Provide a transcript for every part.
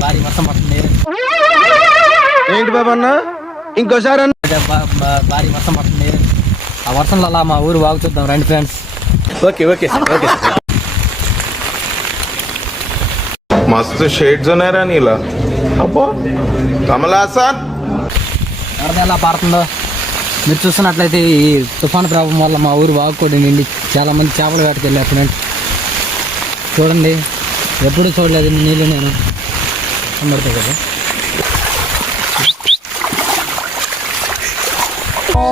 భారీ వర్షం పడుతుంది. ఏంటి బాబు అన్న? ఇంకోసారి భారీ వర్షం పడుతుంది. ఆ వర్షంలో అలా మా ఊరు బాగుతుందాం రండి ఫ్రెండ్స్. ఓకే ఓకే ఓకే మస్తు షేడ్స్ ఉన్నారా నీలా. అబ్బో కమలాసన్ వరద ఎలా పారుతుందో మీరు చూస్తున్నట్లయితే ఈ తుఫాన్ ప్రాబ్లం వల్ల మా ఊరు వాగుకోండి చాలా మంది చేపలు వేటకెళ్ళారు ఫ్రెండ్స్. చూడండి. ఎప్పుడు చూడలేదు నీళ్ళు నేను. కనబడతాయి కదా.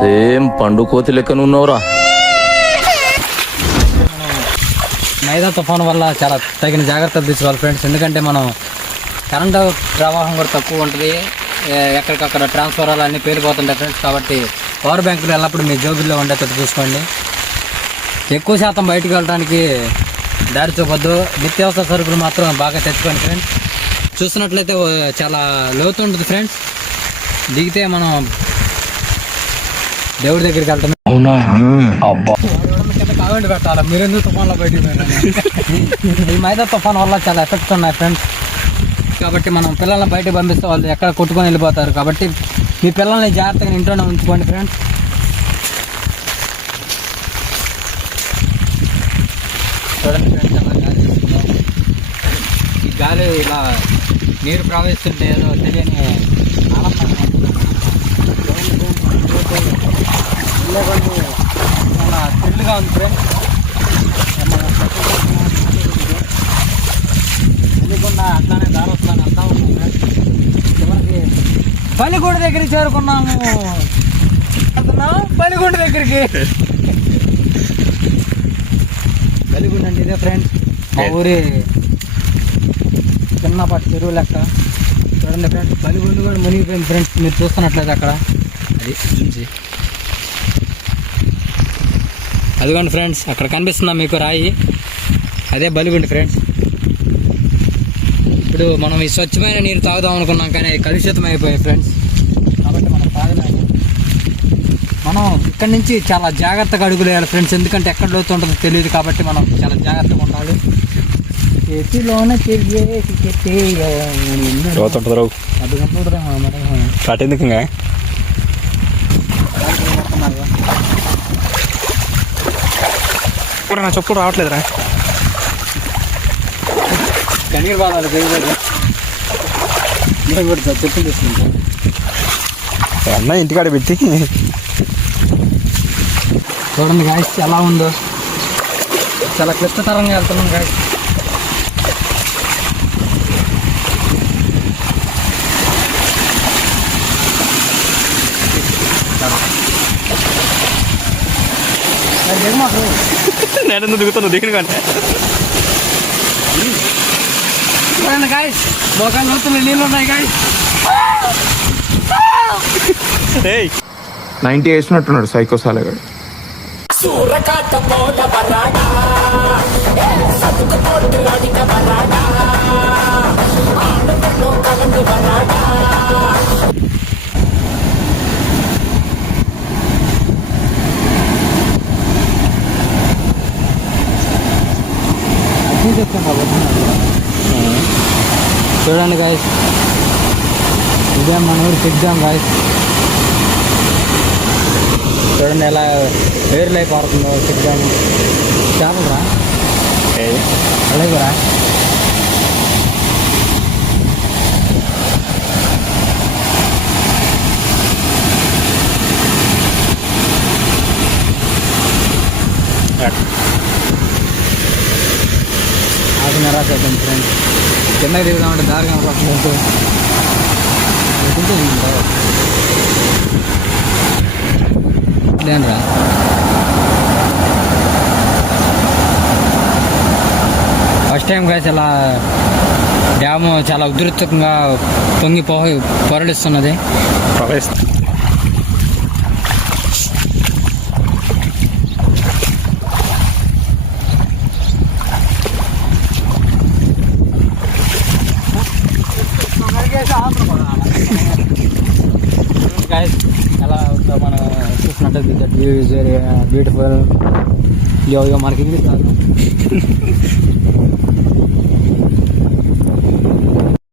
సేమ్ పండు కోతి లెక్కన ఉన్నవరా. మైదా తుఫాను వల్ల చాలా తగిన జాగ్రత్తలు తీసుకోవాలి ఫ్రెండ్స్ ఎందుకంటే మనం కరెంటు ప్రవాహం కూడా తక్కువ ఉంటుంది. ఎక్కడికక్కడ ట్రాన్స్ఫారాలు అన్నీ పేలిపోతుంటాయి ఫ్రెండ్స్ కాబట్టి పవర్ బ్యాంకులు ఎల్లప్పుడూ మీ జోబుల్లో ఉండేటట్టు చూసుకోండి. ఎక్కువ శాతం బయటకు వెళ్ళడానికి దారి చూపొద్దు. నిత్యావసర సరుకులు మాత్రం బాగా తెచ్చుకోండి ఫ్రెండ్స్ చూస్తున్నట్లయితే ఓ చాలా లోతు ఉంటుంది ఫ్రెండ్స్ దిగితే మనం దేవుడి దగ్గరికి వెళ్తాం. కామెంట్ పెట్టాలి? మీరు ఎందుకు తుఫాన్లో బయటికి పోయినా ఈ మైదా తుఫాన్ వల్ల చాలా ఎఫెక్ట్స్ ఉన్నాయి ఫ్రెండ్స్ కాబట్టి మనం పిల్లల్ని బయటకు పంపిస్తే వాళ్ళు ఎక్కడ కొట్టుకొని వెళ్ళిపోతారు. కాబట్టి మీ పిల్లల్ని జాగ్రత్తగా ఇంట్లోనే ఉంచుకోండి ఫ్రెండ్స్ చూడండి ఫ్రెండ్స్ అలా గాలి వస్తుందో. ఈ గాలి ఇలా నీరు ప్రవహిస్తుంటే ఏదో తెలియని ఆనందం చాలా థ్రిల్గా ఉంది ఫ్రెండ్స్ తెలియకుండా అట్లానే దారి వస్తున్నాను అంతా ఉన్నాం ఫ్రెండ్స్ చివరికి పల్లిగూడ దగ్గరికి చేరుకున్నాము వెళ్తున్నాం పల్లిగూడ దగ్గరికి అంటే ఇదే ఫ్రెండ్స్ మా ఊరి చిన్నపాటి చెరువు లెక్క. చూడండి ఫ్రెండ్స్ పల్లిగూడ కూడా మునిగిపోయింది ఫ్రెండ్స్ మీరు చూస్తున్నట్లయితే అక్కడ. అది నుంచి. అదిగోండి ఫ్రెండ్స్ అక్కడ కనిపిస్తుందా మీకు రాయి? అదే బలిగుండి ఫ్రెండ్స్ ఇప్పుడు మనం ఈ స్వచ్ఛమైన నీరు తాగుదాం అనుకున్నాం కానీ కలుషితం అయిపోయాయి ఫ్రెండ్స్ కాబట్టి మనం తాగలేము మనం ఇక్కడ నుంచి చాలా జాగ్రత్తగా అడుగులు వేయాలి ఫ్రెండ్స్. ఎందుకంటే ఎక్కడ లోతు ఉంటుందో తెలియదు కాబట్టి మనం చాలా జాగ్రత్తగా ఉండాలి. చేతిలోన ఇప్పుడు నా చెప్పులు రావట్లేదురా. చేయకూడదు కూడా చెప్పులు తీసుకుంటాం అన్న ఇంటికాడ పెట్టి చూడండి గాయస్ ఎలా ఉందో. చాలా క్లిష్టతరంగా వెళ్తున్నాం గాయస్ నేను ఎందుకు దిగుతాను దిగిన కంటే. చూడండి గాయస్ మోకాలు లోతులు నీళ్ళు ఉన్నాయి గాయస్ ఏయ్. నైన్టీ వేసినట్టున్నాడు సైకో సాలగాడు అన్నీ చెప్తాను కాబట్టి చూడండి గాయస్ ఇదే మన ఊరు చెక్ డ్యామ్ గాయస్ చూడండి ఎలా వేరులై పారుతుందో చెక్ డ్యామ్ చేపలురా ఏయ్ అలాగేరా అది నిరాశ అయిపోయింది ఫ్రెండ్స్ కిందకి దిగుదామంటే దారి కనపడలేదు లేనరా. ఫస్ట్ టైం కాదు ఇలా డ్యాము చాలా ఉధృతంగా పొంగి పొ పొరలిస్తున్నది. ఎలా ఉందో మనం what a big view is there yeah, beautiful yo yo marketing is